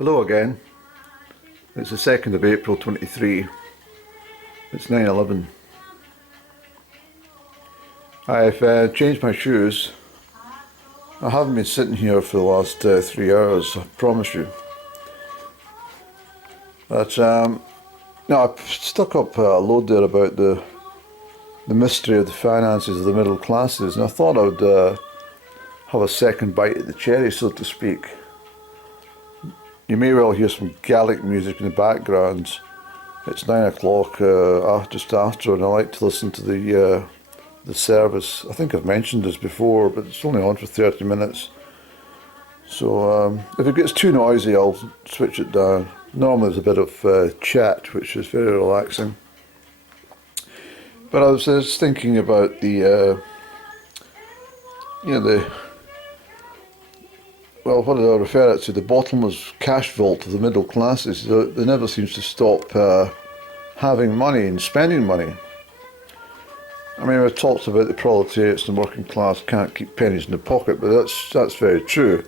Hello again. It's the 2nd of April 23. It's 9/11. I've changed my shoes. I haven't been sitting here for the last 3 hours, I promise you. But no, I've stuck up a load there about the mystery of the finances of the middle classes, and I thought I would have a second bite at the cherry, so to speak. You may well hear some Gaelic music in the background. It's 9 o'clock, just after, and I like to listen to the service. I think I've mentioned this before, but it's only on for 30 minutes. So if it gets too noisy, I'll switch it down. Normally there's a bit of chat, which is very relaxing. But I was just thinking about well, what did I refer it to? The bottomless cash vault of the middle classes. They never seems to stop having money and spending money. I mean, we've talked about the proletariats and the working class can't keep pennies in the pocket, but that's very true.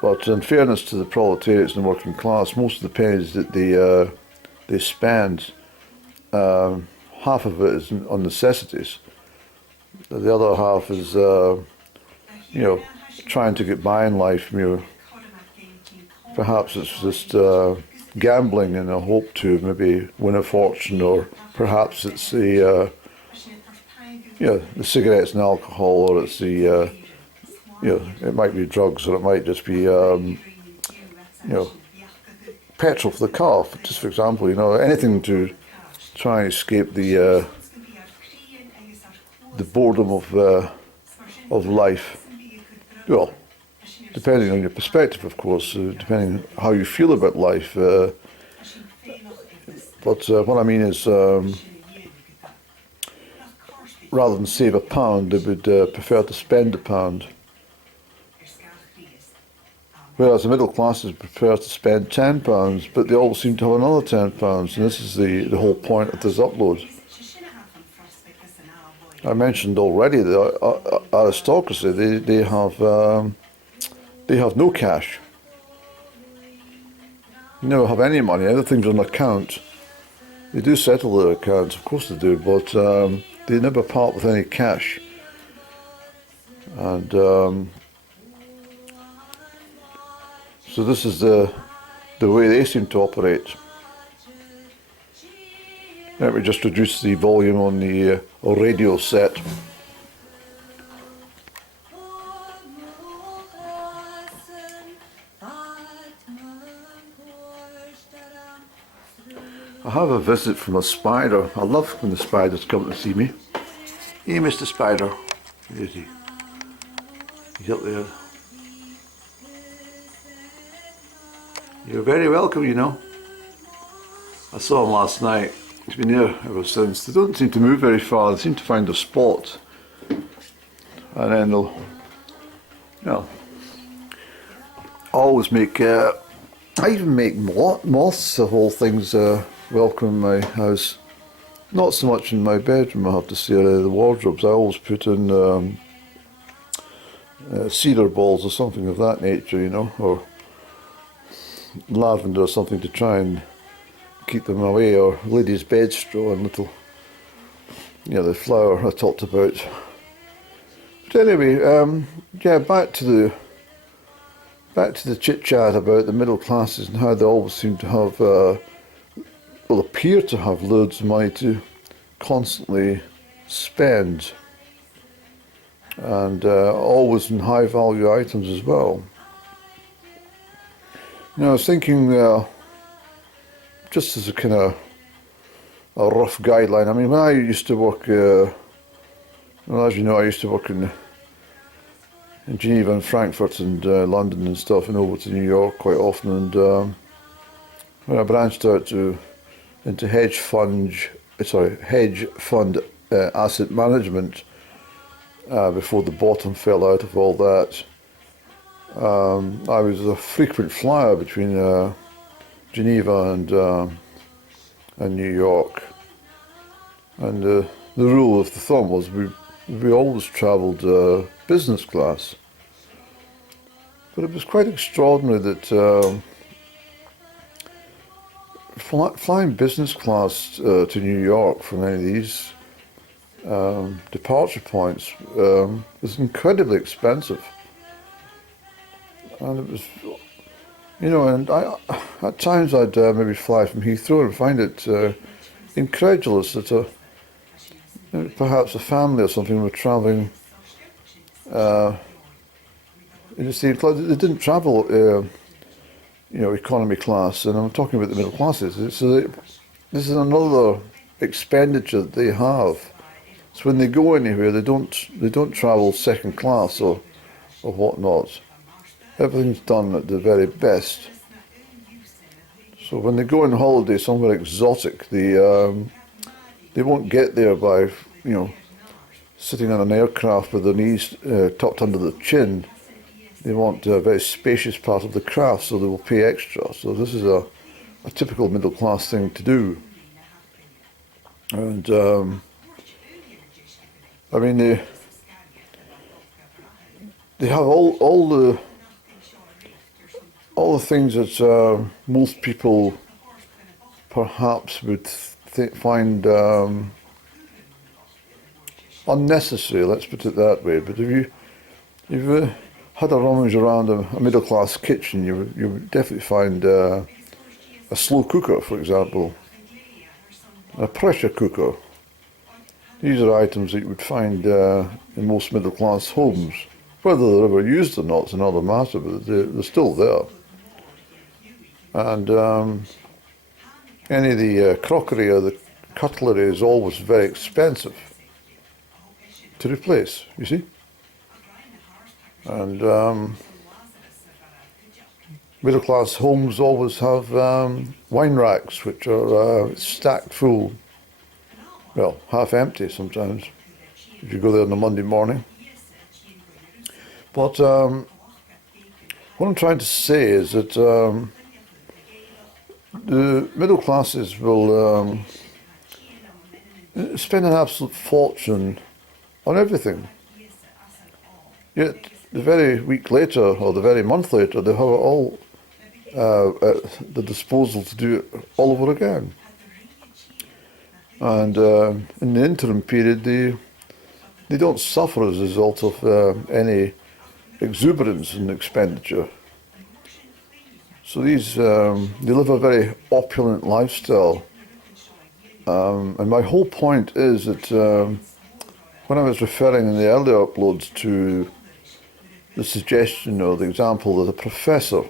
But in fairness to the proletariats and the working class, most of the pennies that they spend, half of it is on necessities. The other half is, trying to get by in life. Perhaps it's just gambling in a hope to maybe win a fortune, or perhaps it's the cigarettes and alcohol, or it's the it might be drugs, or it might just be petrol for the car, just for example. Anything to try and escape the boredom of life. Well, depending on your perspective, of course, depending on how you feel about life. But what I mean is, rather than save £1, they would prefer to spend £1. Whereas the middle classes prefer to spend £10, but they all seem to have another £10, and this is the whole point of this upload. I mentioned already the aristocracy. They have no cash. They never have any money. Everything's on account. They do settle their accounts, of course they do, but they never part with any cash. And so this is the way they seem to operate. Let me just reduce the volume on the radio set. I have a visit from a spider. I love when the spiders come to see me. Hey, Mr. Spider. Where is he? He's up there. You're very welcome, I saw him last night. He's been there ever since. They don't seem to move very far. They seem to find a spot, and then they'll, always make. I even make moths of all things welcome in my house. Not so much in my bedroom, I have to say. The wardrobes, I always put in cedar balls or something of that nature, or lavender or something to try and keep them away, or ladies' bed straw and little, the flower I talked about. But anyway, back to the chit chat about the middle classes and how they always seem to have, appear to have loads of money to constantly spend, and always in high value items as well. I was thinking, just as a kind of a rough guideline. I mean, when I used to work, as you know, I used to work in Geneva and Frankfurt and London and stuff, and over to New York quite often. And when I branched out into hedge fund asset management before the bottom fell out of all that, I was a frequent flyer between Geneva and New York, and the rule of the thumb was we always travelled business class. But it was quite extraordinary that flying business class to New York from any of these departure points was incredibly expensive, and it was, and at times I'd maybe fly from Heathrow and find it incredulous that perhaps a family or something were travelling. They didn't travel, economy class, and I'm talking about the middle classes. So this is another expenditure that they have. So when they go anywhere, they don't travel second class or whatnot. Everything's done at the very best. So when they go on holiday somewhere exotic, they won't get there by sitting on an aircraft with their knees tucked under the chin. They want a very spacious part of the craft, so they will pay extra. So this is a typical middle class thing to do. And they have all the things that most people perhaps would find unnecessary. Let's put it that way. But if you've had a rummage around a middle class kitchen, you would definitely find a slow cooker, for example, a pressure cooker. These are items that you would find in most middle class homes. Whether they're ever used or not is another matter, but they're still there. And any of the crockery or the cutlery is always very expensive to replace, you see. And middle class homes always have wine racks which are stacked full, well, half empty sometimes, if you go there on a Monday morning. But what I'm trying to say is that the middle classes will spend an absolute fortune on everything. Yet the very week later or the very month later, they have it all at the disposal to do it all over again. And in the interim period, they don't suffer as a result of any exuberance in expenditure. So these they live a very opulent lifestyle, and my whole point is that when I was referring in the earlier uploads to the suggestion or the example of the professor,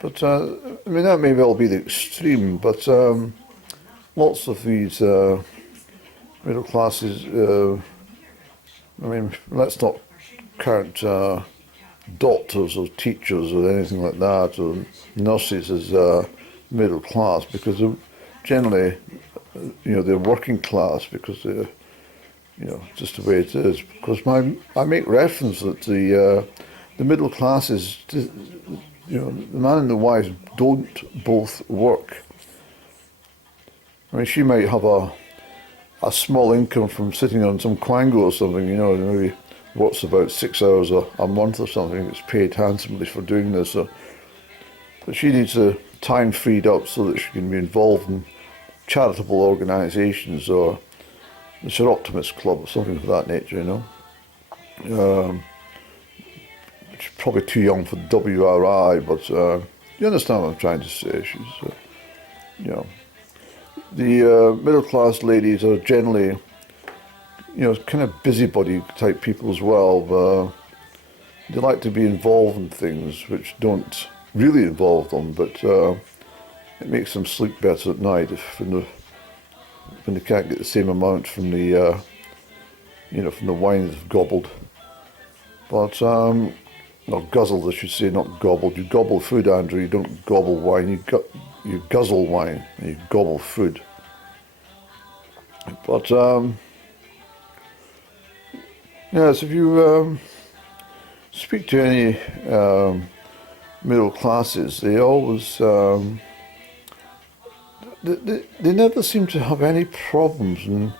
but that may well be the extreme, but lots of these middle classes, let's not count doctors or teachers or anything like that, or nurses as middle class, because they're generally, they're working class because they're, just the way it is. Because I make reference that the middle classes, the man and the wife don't both work. She might have a small income from sitting on some quango or something, maybe works about 6 hours a month or something, gets paid handsomely for doing this. But she needs the time freed up so that she can be involved in charitable organisations or the Sir Optimist Club or something of that nature, She's probably too young for WRI, but you understand what I'm trying to say. She's, the middle class ladies are generally, kind of busybody type people as well. They like to be involved in things which don't really involve them, but it makes them sleep better at night when they can't get the same amount from the, from the wine they've gobbled. But, or guzzled, I should say, not gobbled. You gobble food, Andrew. You don't gobble wine. You guzzle wine and you gobble food. But yes, if you speak to any middle classes, they always they never seem to have any problems. And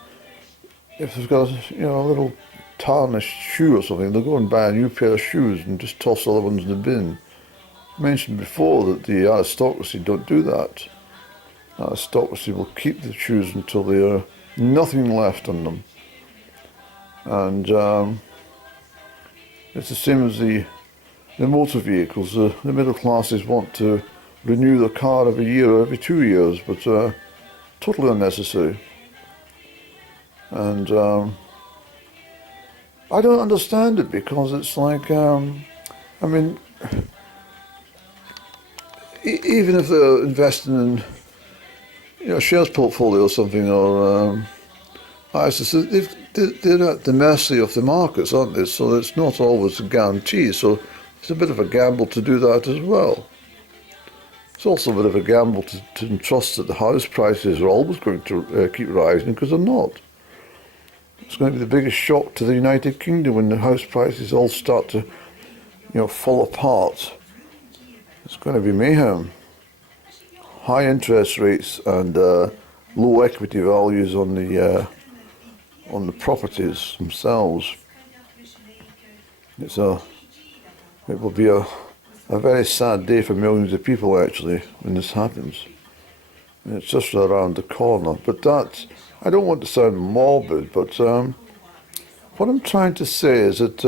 if they've got a little tarnished shoe or something, they'll go and buy a new pair of shoes and just toss the other ones in the bin. I mentioned before that the aristocracy don't do that. aristocracy will keep the shoes until they are nothing left on them. And it's the same as the motor vehicles. The middle classes want to renew their car every year or every 2 years, but totally unnecessary. And I don't understand it, because it's like, I mean, even if they're investing in, shares portfolio or something, or ISIS, they're at the mercy of the markets, aren't they? So it's not always a guarantee. So it's a bit of a gamble to do that as well. It's also a bit of a gamble to entrust that the house prices are always going to keep rising, because they're not. It's going to be the biggest shock to the United Kingdom when the house prices all start to, fall apart. It's going to be mayhem. High interest rates and low equity values on the properties themselves. It will be a very sad day for millions of people, actually, when this happens. And it's just around the corner. But I don't want to sound morbid, but what I'm trying to say is that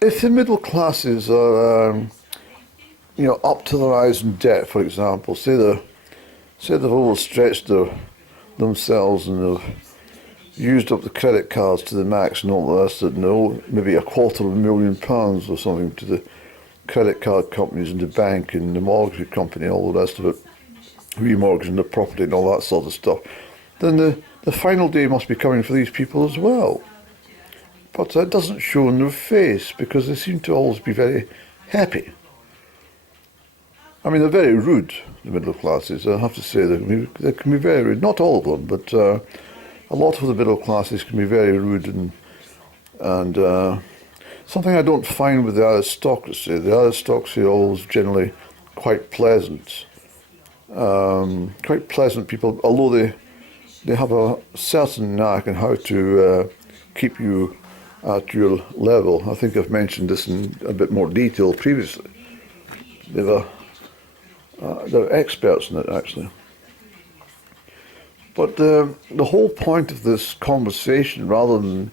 if the middle classes are, up to their eyes in debt, for example, say they've overstretched themselves and they've used up the credit cards to the max and all the rest of it, and they owe maybe £250,000 or something to the credit card companies and the bank and the mortgage company, all the rest of it, remortgaging the property and all that sort of stuff, then the final day must be coming for these people as well. But that doesn't show in their face, because they seem to always be very happy. I mean, they're very rude, the middle classes. I have to say they can be very rude. Not all of them, but a lot of the middle classes can be very rude, and something I don't find with the aristocracy. The aristocracy are always generally quite pleasant. Quite pleasant people, although they have a certain knack in how to keep you at your level. I think I've mentioned this in a bit more detail previously. They're experts in it, actually. But the whole point of this conversation, rather than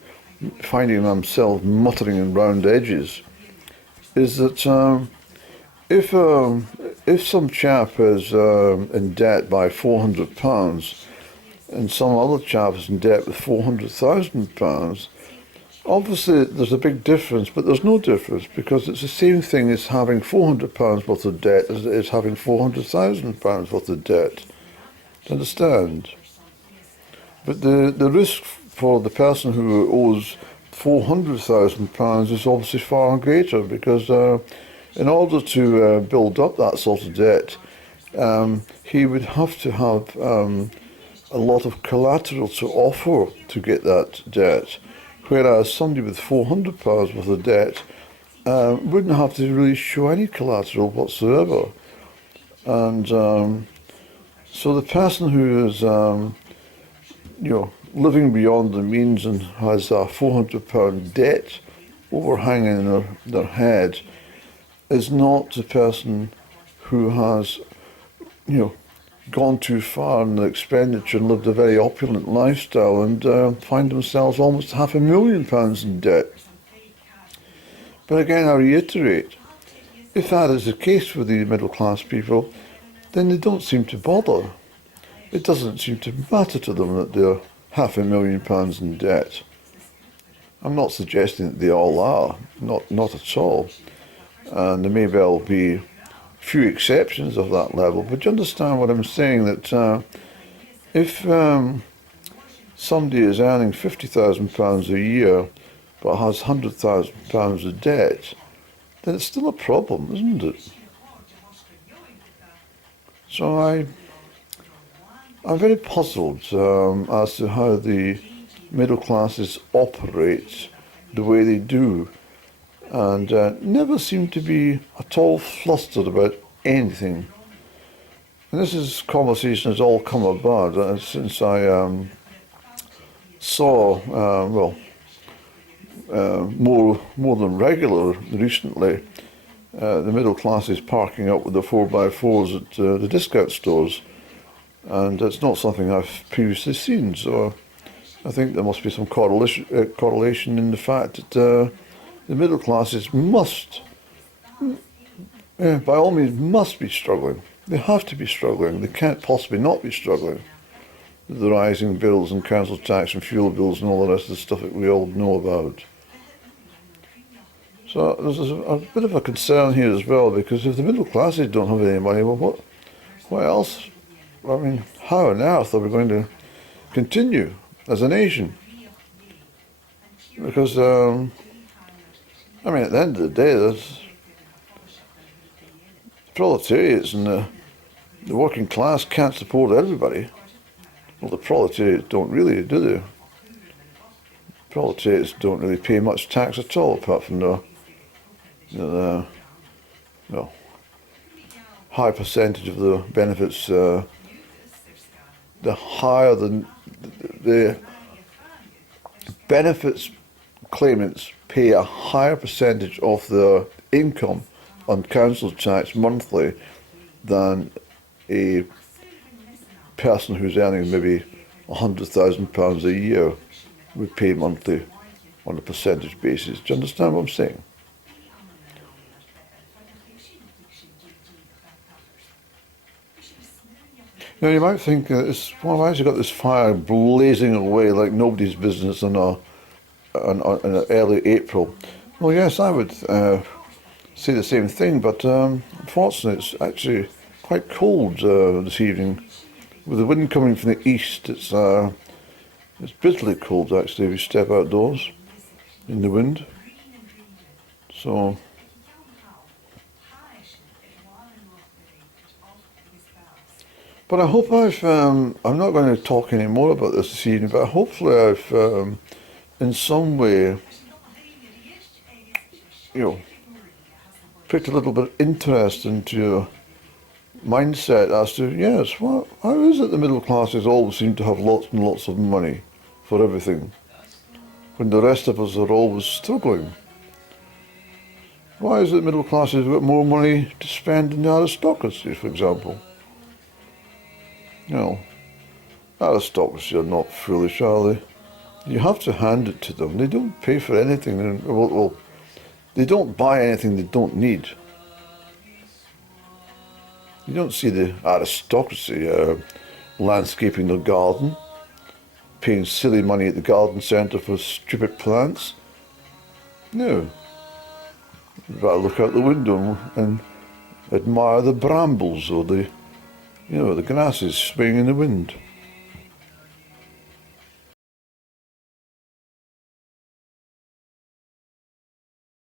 finding themselves muttering in round edges, is that if some chap is in debt by £400 and some other chap is in debt with £400,000, obviously there's a big difference, but there's no difference, because it's the same thing as having £400 worth of debt as it is having £400,000 worth of debt. Do you understand? But the risk for the person who owes £400,000 is obviously far greater, because in order to build up that sort of debt, he would have to have a lot of collateral to offer to get that debt, whereas somebody with £400 worth of debt wouldn't have to really show any collateral whatsoever. And so the person who is living beyond their means and has a £400 debt overhanging their head is not the person who has, gone too far in the expenditure and lived a very opulent lifestyle and find themselves almost £500,000 in debt. But again, I reiterate, if that is the case for the middle class people, then they don't seem to bother. It doesn't seem to matter to them that they're £500,000 in debt. I'm not suggesting that they all are, not at all. And there may well be few exceptions of that level, but you understand what I'm saying, that if somebody is earning £50,000 a year but has £100,000 of debt, then it's still a problem, isn't it? So I'm very puzzled as to how the middle classes operate the way they do, and never seem to be at all flustered about anything. And this conversation has all come about since I saw, more than regular recently, the middle classes parking up with the 4x4s at the discount stores. and it's not something I've previously seen. So I think there must be some correlation in the fact that the middle classes must, by all means, must be struggling. They have to be struggling. They can't possibly not be struggling. The rising bills and council tax and fuel bills and all the rest of the stuff that we all know about. So there's a bit of a concern here as well, because if the middle classes don't have any money, well, what else? I mean, how on earth are we going to continue as a nation? Because, I mean, at the end of the day, there's proletariats and the working class can't support everybody. Well, the proletariats don't really, do they? Proletariats don't really pay much tax at all, apart from the high percentage of the benefits. The higher the benefits claimants pay a higher percentage of their income on council tax monthly than a person who's earning maybe £100,000 a year would pay monthly on a percentage basis. Do you understand what I'm saying? Now you might think, why has he got this fire blazing away like nobody's business in early April? Well, yes, I would say the same thing, but unfortunately it's actually quite cold this evening. With the wind coming from the east, it's bitterly cold actually if you step outdoors in the wind. So, but I hope I'm not going to talk any more about this evening, but hopefully I've in some way, picked a little bit of interest into your mindset as to, yes, well, how is it the middle classes always seem to have lots and lots of money for everything, when the rest of us are always struggling? Why is it the middle classes have got more money to spend than the aristocracy, for example? Aristocracy are not foolish, are they? You have to hand it to them. They don't pay for anything. Well, they don't buy anything they don't need. You don't see the aristocracy landscaping their garden, paying silly money at the garden centre for stupid plants. No. You've got to look out the window and admire the brambles or the grasses swaying in the wind.